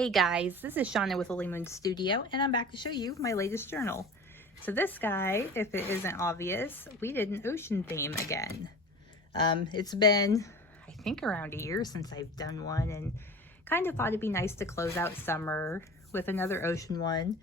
Hey guys, this is Shauna with Lily Moon Studio, and I'm back to show you my latest journal. So this guy, if it isn't obvious, we did an ocean theme again. It's been, I think, around a year since I've done one, and kind of thought it'd be nice to close out summer with another ocean one.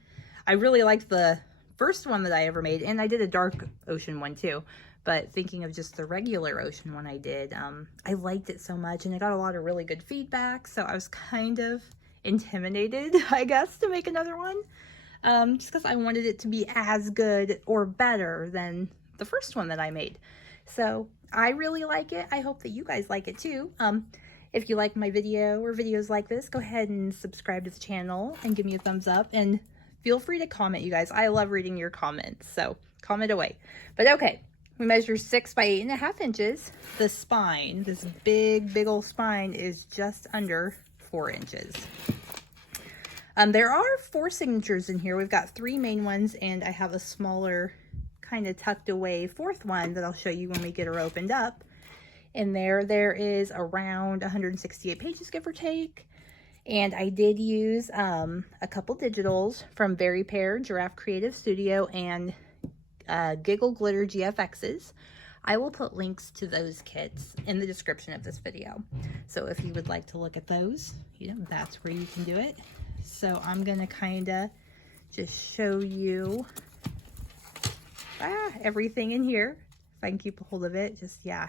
I really liked the first one that I ever made, and I did a dark ocean one too. But thinking of just the regular ocean one I did, I liked it so much, and I got a lot of really good feedback, so I was kind of intimidated, I guess, to make another one, just because I wanted it to be as good or better than the first one that I made. So I really like it. I hope that you guys like it too. If you like my video or videos like this, go ahead and subscribe to the channel and give me a thumbs up, and feel free to comment, you guys. I love reading your comments, so comment away. But okay, we measured 6 by 8.5 inches. The spine, this big old spine, is just under 4 inches. There are 4 signatures in here. We've got 3 main ones, and I have a smaller, kind of tucked away 4th one that I'll show you when we get her opened up. In there is around 168 pages, give or take. And I did use a couple digitals from Berry Pear, Giraffe Creative Studio, and Giggle Glitter GFXs. I will put links to those kits in the description of this video. So if you would like to look at those, you know, that's where you can do it. So I'm gonna kind of just show you everything in here. If I can keep a hold of it, yeah.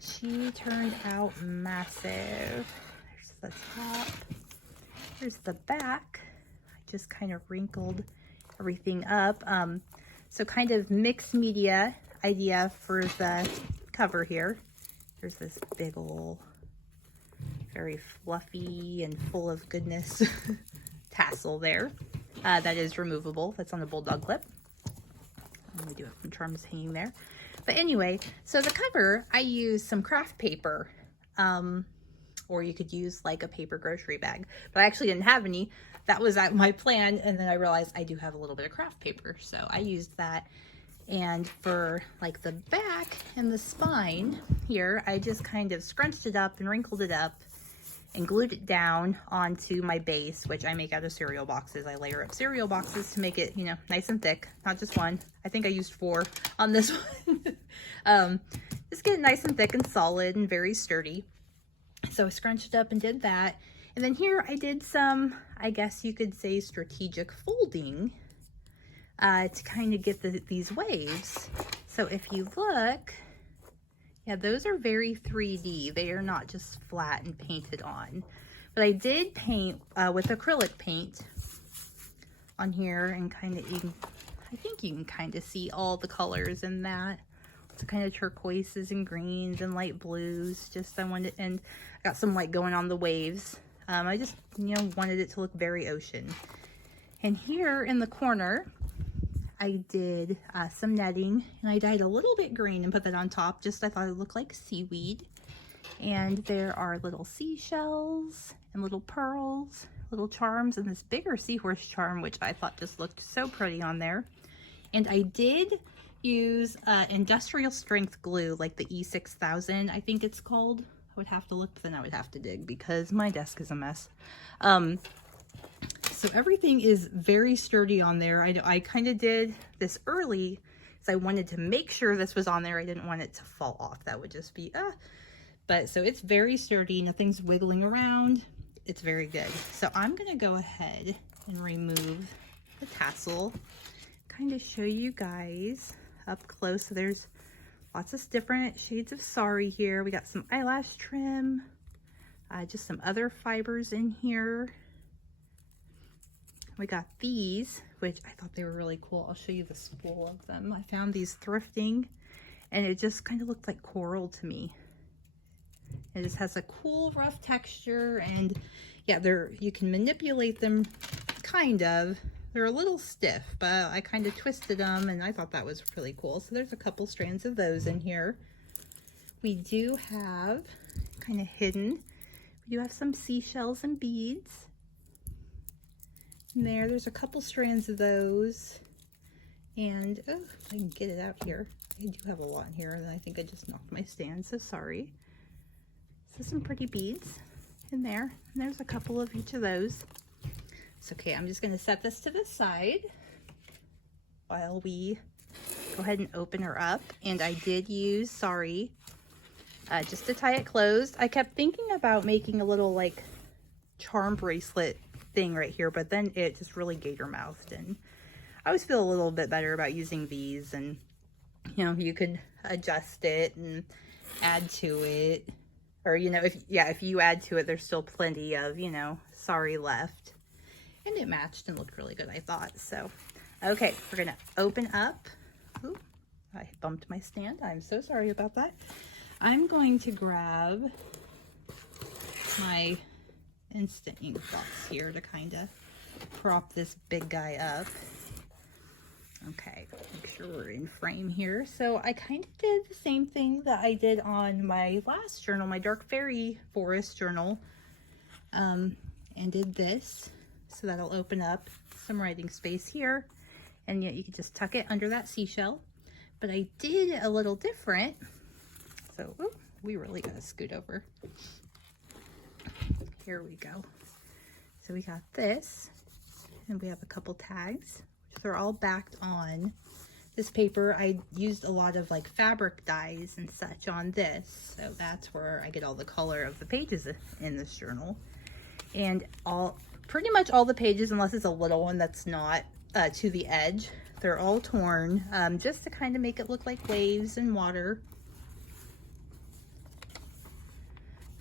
She turned out massive. There's the top. There's the back. I just kind of wrinkled everything up. So kind of mixed media idea for the cover here. There's this big ol', very fluffy and full of goodness tassel there. That is removable. That's on the bulldog clip. I'm gonna do it from charms hanging there. But anyway, so the cover, I used some craft paper, or you could use like a paper grocery bag, but I actually didn't have any. That was my plan, and then I realized I do have a little bit of craft paper, so I used that. And for like the back and the spine here, I just kind of scrunched it up and wrinkled it up and glued it down onto my base, which I make out of cereal boxes. I layer up cereal boxes to make it, you know, nice and thick, not just one. I think I used 4 on this one. Just get it nice and thick and solid and very sturdy. So I scrunched it up and did that. And then here I did some, I guess you could say, strategic folding to kind of get these waves. So if you look, yeah, those are very 3D. They are not just flat and painted on. But I did paint with acrylic paint on here, and kind of, I think you can kind of see all the colors in that. It's kind of turquoises and greens and light blues. Just I wanted, and I got some white going on the waves. I just, you know, wanted it to look very ocean. And here in the corner, I did some netting, and I dyed a little bit green and put that on top. Just I thought it looked like seaweed. And there are little seashells and little pearls, little charms, and this bigger seahorse charm, which I thought just looked so pretty on there. And I did use industrial strength glue, like the E6000, I think it's called. I would have to look, but then I would have to dig because my desk is a mess. So everything is very sturdy on there. I kind of did this early because I wanted to make sure this was on there. I didn't want it to fall off. That would just be, but so it's very sturdy. Nothing's wiggling around. It's very good. So I'm going to go ahead and remove the tassel, kind of show you guys up close. So there's lots of different shades of sari here. We got some eyelash trim, just some other fibers in here. We got these, which I thought they were really cool. I'll show you the spool of them. I found these thrifting, and it just kind of looked like coral to me. It just has a cool, rough texture, and yeah, you can manipulate them, kind of. They're a little stiff, but I kind of twisted them, and I thought that was really cool. So there's a couple strands of those in here. We do have, kind of hidden, we do have some seashells and beads. There's a couple strands of those, and oh, I can get it out here. I do have a lot in here, and I think I just knocked my stand, so sorry. So some pretty beads in there, and there's a couple of each of those. So, okay, I'm just going to set this to the side while we go ahead and open her up. And I did use, sorry, just to tie it closed. I kept thinking about making a little like charm bracelet thing right here, but then it just really gator mouthed, and I always feel a little bit better about using these. And you know, you could adjust it and add to it, or you know, if you add to it, there's still plenty of, you know, sorry left. And it matched and looked really good, I thought. So okay, we're gonna open up. Ooh, I bumped my stand, I'm so sorry about that. I'm going to grab my instant ink box here to kind of prop this big guy up. Okay, make sure we're in frame here. So I kind of did the same thing that I did on my last journal, my Dark Fairy Forest journal, and did this. So that'll open up some writing space here, and yet you can just tuck it under that seashell. But I did a little different. So ooh, we really gotta scoot over. Here we go. So we got this, and we have a couple tags. They're all backed on this paper. I used a lot of like fabric dyes and such on this, so that's where I get all the color of the pages in this journal. And pretty much all the pages, unless it's a little one that's not to the edge, they're all torn, just to kind of make it look like waves and water.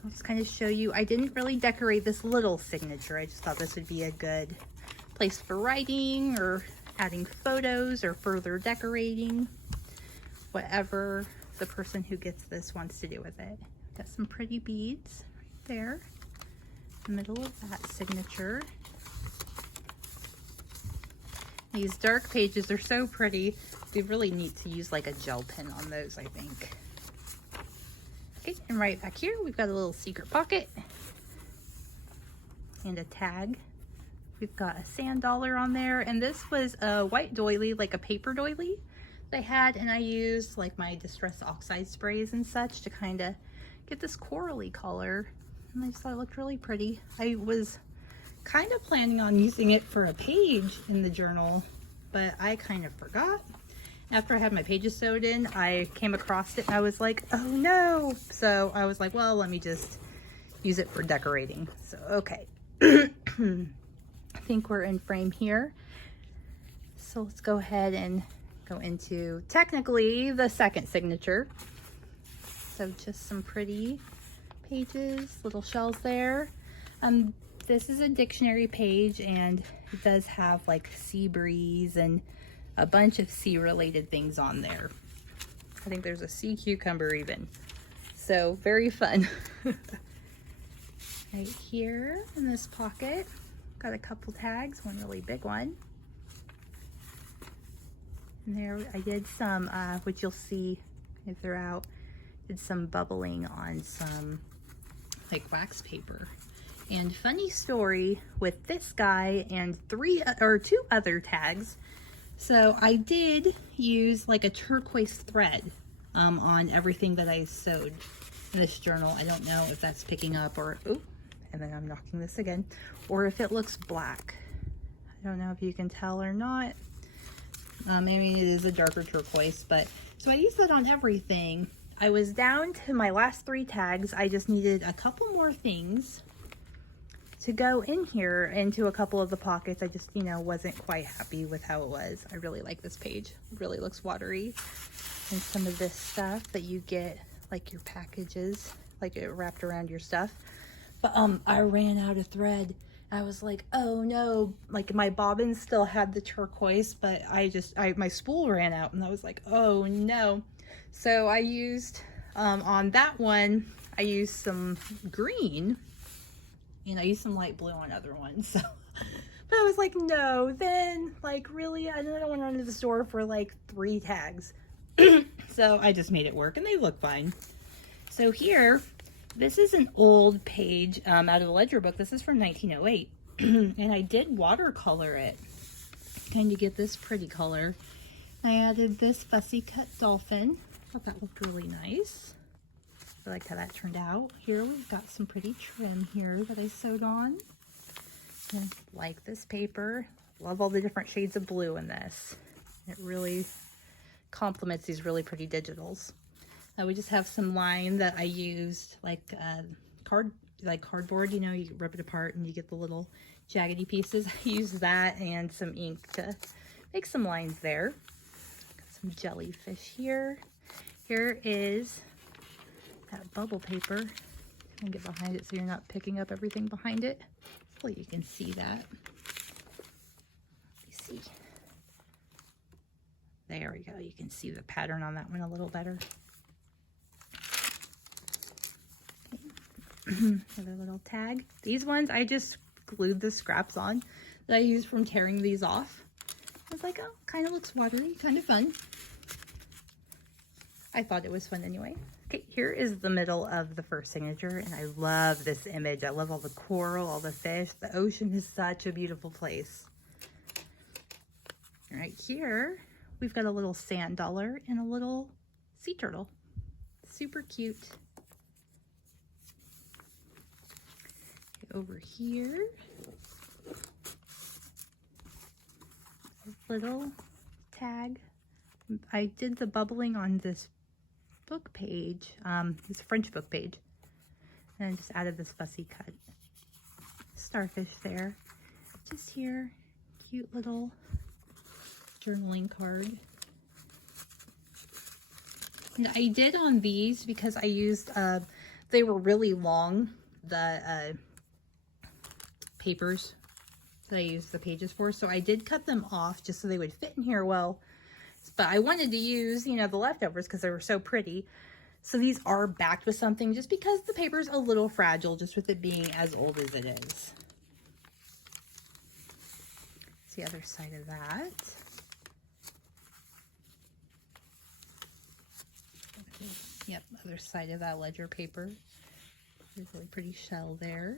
I'll just kind of show you. I didn't really decorate this little signature. I just thought this would be a good place for writing or adding photos or further decorating, whatever the person who gets this wants to do with it. Got some pretty beads right there, middle of that signature. These dark pages are so pretty. It'd be really neat to use like a gel pen on those, I think. Okay, and right back here, we've got a little secret pocket and a tag. We've got a sand dollar on there, and this was a white doily, like a paper doily that I had, and I used like my Distress Oxide sprays and such to kind of get this corally color, and I just thought it looked really pretty. I was kind of planning on using it for a page in the journal, but I kind of forgot. After I had my pages sewed in, I came across it and I was like, oh no. So I was like, well, let me just use it for decorating. So, okay. I think we're in frame here. So let's go ahead and go into technically the second signature. So just some pretty pages, little shells there. This is a dictionary page, and it does have like sea breeze and a bunch of sea related things on there. I think there's a sea cucumber even. So very fun. Right here in this pocket, got a couple tags, one really big one. And there I did some, which you'll see if they're out, did some bubbling on some like wax paper. And funny story with this guy and two other tags. So I did use like a turquoise thread on everything that I sewed in this journal. I don't know if that's picking up or, oh, and then I'm knocking this again, or if it looks black. I don't know if you can tell or not. Maybe it is a darker turquoise, but so I used that on everything. I was down to my last 3 tags. I just needed a couple more things to go in here into a couple of the pockets. I just, you know, wasn't quite happy with how it was. I really like this page. It really looks watery. And some of this stuff that you get, like your packages, like it wrapped around your stuff. But I ran out of thread. I was like, oh no, like my bobbin still had the turquoise, but my spool ran out, and I was like, oh no. So I used, on that one, I used some green, and I used some light blue on other ones. So, but I was like, no, then like really, I don't want to run to the store for like 3 tags. So I just made it work, and they look fine. So here, this is an old page out of the ledger book. This is from 1908. And I did watercolor it, kind of get this pretty color. I added this fussy cut dolphin. Thought that looked really nice. I like how that turned out. Here we've got some pretty trim here that I sewed on. I like this paper. Love all the different shades of blue in this. It really complements these really pretty digitals. We just have some line that I used like cardboard, you know, you rip it apart and you get the little jaggedy pieces. I used that and some ink to make some lines there. Got some jellyfish here. Here is that bubble paper. I'll get behind it so you're not picking up everything behind it. Hopefully you can see that. Let me see. There we go. You can see the pattern on that one a little better. Another little tag. These ones I just glued the scraps on that I used from tearing these off. I was like, oh, kind of looks watery, kind of fun. I thought it was fun anyway. Okay, here is the middle of the first signature, and I love this image. I love all the coral, all the fish. The ocean is such a beautiful place. Right here, we've got a little sand dollar and a little sea turtle. Super cute. Over here, a little tag. I did the bubbling on this book page, this French book page, and I just added this fussy cut starfish there. Just here, cute little journaling card. And I did on these because I used, they were really long, the papers that I used the pages for, so I did cut them off just so they would fit in here well, but I wanted to use, you know, the leftovers because they were so pretty. So these are backed with something just because the paper's a little fragile just with it being as old as it is. It's the other side of that. Okay. Yep, other side of that ledger paper. There's a really pretty shell there.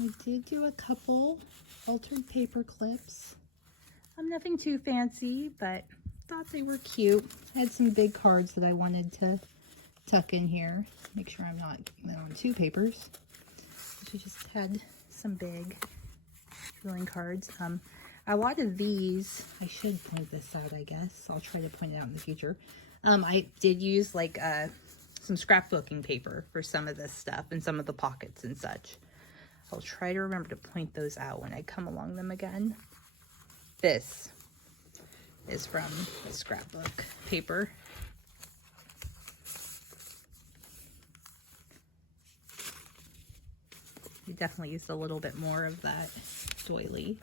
I did do a couple altered paper clips. Nothing too fancy, but thought they were cute. I had some big cards that I wanted to tuck in here. Make sure I'm not getting them on two papers. So just had some big drilling cards. A lot of these, I should point this out, I guess. I'll try to point it out in the future. I did use like some scrapbooking paper for some of this stuff and some of the pockets and such. I'll try to remember to point those out when I come along them again. This is from the scrapbook paper. You definitely used a little bit more of that doily.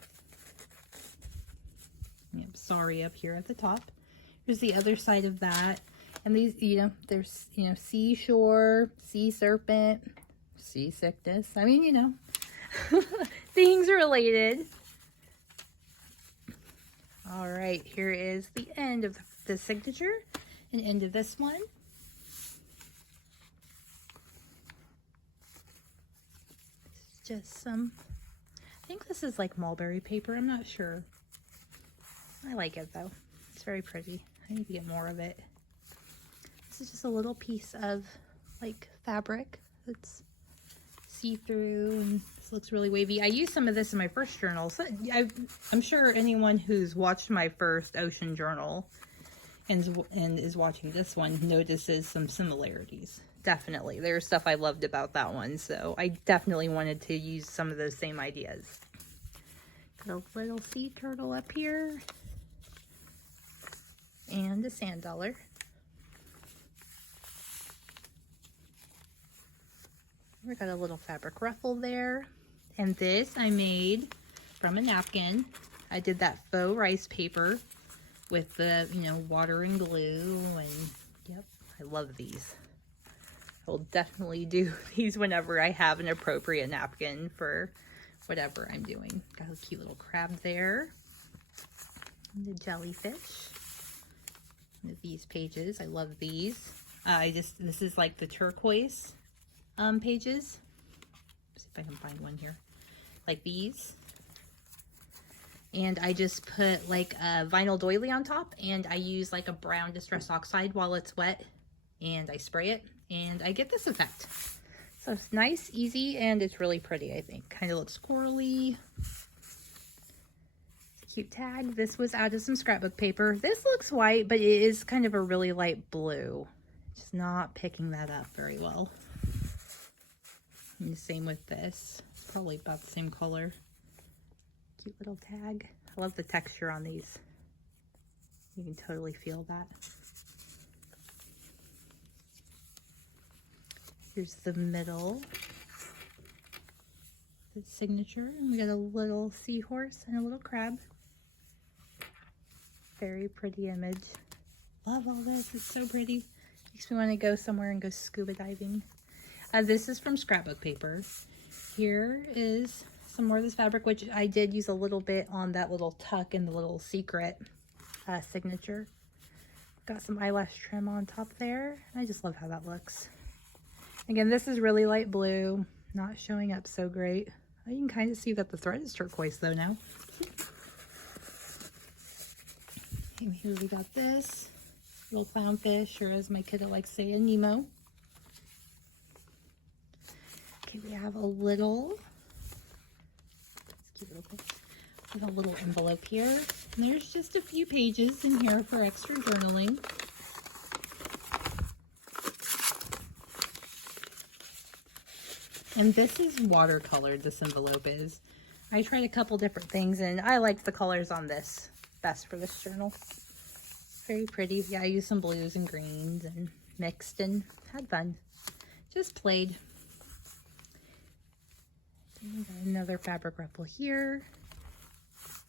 Yep, sorry up here at the top. Here's the other side of that. And these, you know, there's, you know, seashore, sea serpent, seasickness. I mean, you know, things related. All right, here is the end of the signature and end of this one. It's just some, I think this is like mulberry paper. I'm not sure. I like it though. It's very pretty. I need to get more of it. This is just a little piece of like fabric that's see-through, and this looks really wavy. I used some of this in my first journal, so I'm sure anyone who's watched my first ocean journal and is watching this one notices some similarities. Definitely. There's stuff I loved about that one, so I definitely wanted to use some of those same ideas. Got a little sea turtle up here and a sand dollar. We got a little fabric ruffle there. And this I made from a napkin. I did that faux rice paper with the, you know, water and glue, and yep, I love these. I will definitely do these whenever I have an appropriate napkin for whatever I'm doing. Got a cute little crab there. And the jellyfish. And these pages, I love these. This is like the turquoise pages. Let's see if I can find one here. Like these. And I just put like a vinyl doily on top, and I use like a brown Distress Oxide while it's wet, and I spray it, and I get this effect. So it's nice, easy, and it's really pretty, I think. Kind of looks corally. It's a cute tag. This was out of some scrapbook paper. This looks white, but it is kind of a really light blue. Just not picking that up very well. And the same with this. Probably about the same color. Cute little tag. I love the texture on these. You can totally feel that. Here's the middle. The signature. And we got a little seahorse and a little crab. Very pretty image. Love all this. It's so pretty. Makes me want to go somewhere and go scuba diving. This is from scrapbook paper. Here is some more of this fabric, which I did use a little bit on that little tuck in the little secret signature. Got some eyelash trim on top there. I just love how that looks. Again, this is really light blue, not showing up so great. You can kind of see that the thread is turquoise though now. And here we got this little clownfish, or as my kiddo likes to say, a Nemo. Okay, we have a little, cute little pic, with a little envelope here. And there's just a few pages in here for extra journaling. And this is watercolored, this envelope is. I tried a couple different things and I liked the colors on this best for this journal. Very pretty. Yeah, I used some blues and greens and mixed and had fun. Just played. Got another fabric ruffle here.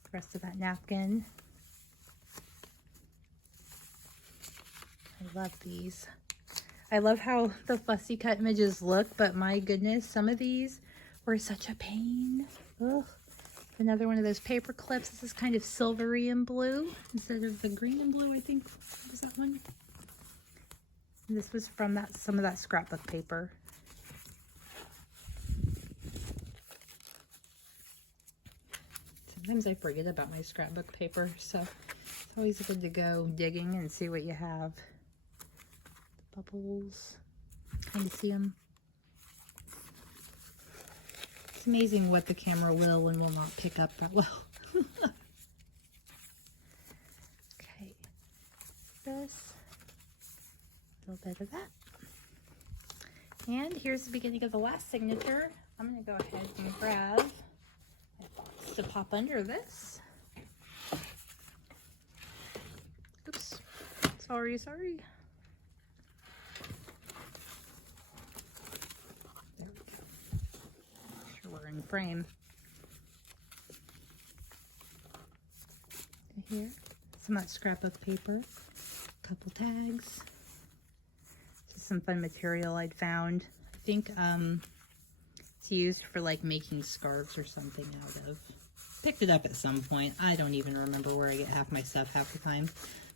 The rest of that napkin. I love these. I love how the fussy cut images look, but my goodness, some of these were such a pain. Ugh. Another one of those paper clips. This is kind of silvery and blue instead of the green and blue, I think was that one. And this was from that some of that scrapbook paper. Sometimes I forget about my scrapbook paper, so it's always good to go digging and see what you have. Bubbles, kind of see them. It's amazing what the camera will and will not pick up that well. Okay, this, a little bit of that. And here's the beginning of the last signature. I'm going to go ahead and grab a box to pop under this. Oops, sorry. In frame. Here, some of that scrapbook paper, a couple tags, just some fun material I'd found. I think it's used for like making scarves or something out of. Picked it up at some point. I don't even remember where I get half my stuff half the time.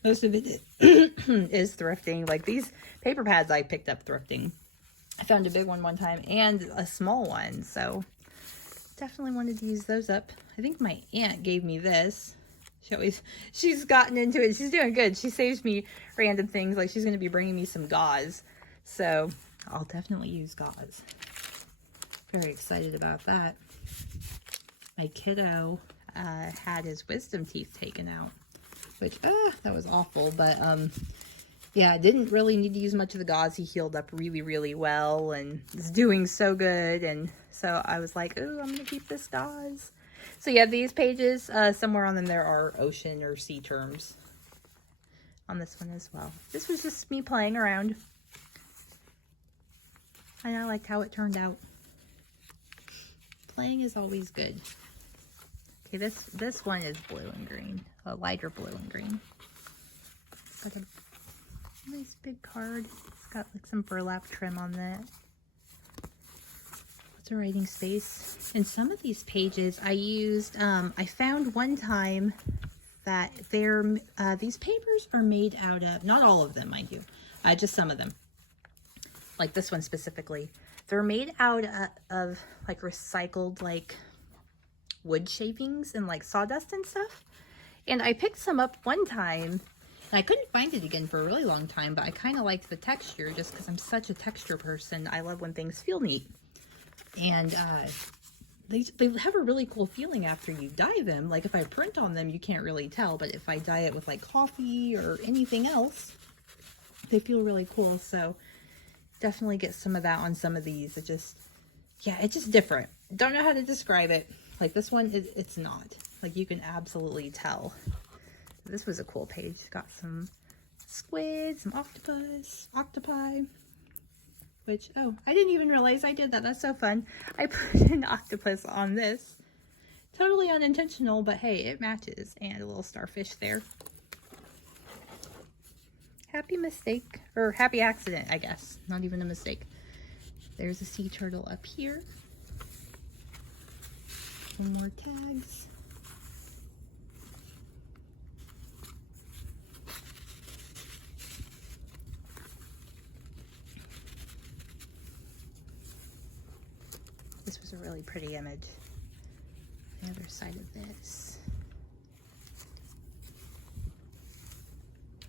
Most of it is thrifting. Like these paper pads I picked up thrifting. I found a big one time and a small one, so definitely wanted to use those up. I think my aunt gave me this. She's gotten into it. She's doing good. She saves me random things. Like she's going to be bringing me some gauze. So I'll definitely use gauze. Very excited about that. My kiddo had his wisdom teeth taken out, which, that was awful. But yeah, I didn't really need to use much of the gauze. He healed up really, really well and is doing so good. And so I was like, ooh, I'm going to keep this gauze. So yeah, these pages, somewhere on them there are ocean or sea terms on this one as well. This was just me playing around. And I liked how it turned out. Playing is always good. Okay, this one is blue and green. A lighter blue and green. Got a nice big card. Got like some burlap trim on that. Lots of writing space. And some of these pages I used, I found one time that these papers are made out of, not all of them, mind you, just some of them. Like this one specifically. They're made out of like recycled like wood shavings and like sawdust and stuff. And I picked some up one time I couldn't find it again for a really long time, but I kind of liked the texture just because I'm such a texture person. I love when things feel neat. And they have a really cool feeling after you dye them. Like if I print on them, you can't really tell, but if I dye it with like coffee or anything else, they feel really cool. So definitely get some of that on some of these. It just, yeah, it's just different. Don't know how to describe it. Like this one, it's not. Like you can absolutely tell. This was a cool page. It's got some squid, some octopi, which, oh, I didn't even realize I did that. That's so fun. I put an octopus on this. Totally unintentional, but hey, it matches. And a little starfish there. Happy mistake, or happy accident, I guess. Not even a mistake. There's a sea turtle up here. Some more tags. This was a really pretty image. The other side of this.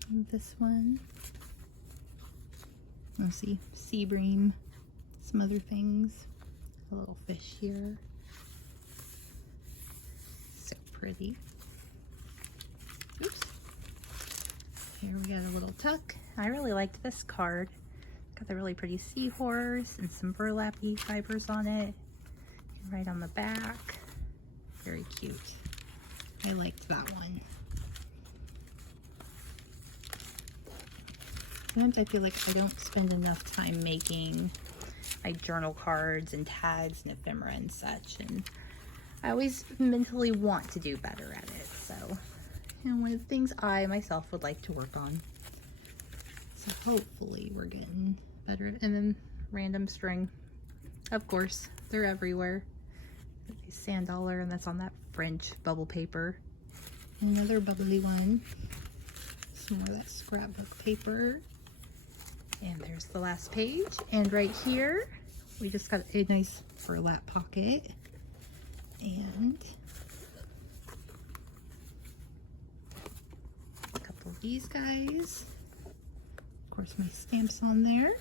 And this one. Let's see, sea bream, some other things. A little fish here. So pretty. Oops. Here we got a little tuck. I really liked this card. Got the really pretty seahorse and some burlappy fibers on it. Right on the back. Very cute. I liked that one. Sometimes I feel like I don't spend enough time making my journal cards and tags and ephemera and such, and I always mentally want to do better at it. So, you know, one of the things I myself would like to work on. So hopefully we're getting better. And then random string, of course, they're everywhere. Sand dollar, and that's on that French bubble paper. Another bubbly one. Some more of that scrapbook paper. And there's the last page. And right here, we just got a nice burlap pocket. And a couple of these guys. Of course, my stamps on there.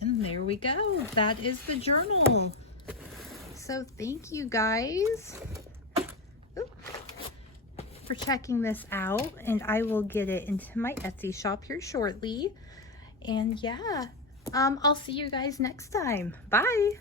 And there we go. That is the journal. So thank you guys for checking this out, and I will get it into my Etsy shop here shortly. And yeah, I'll see you guys next time. Bye.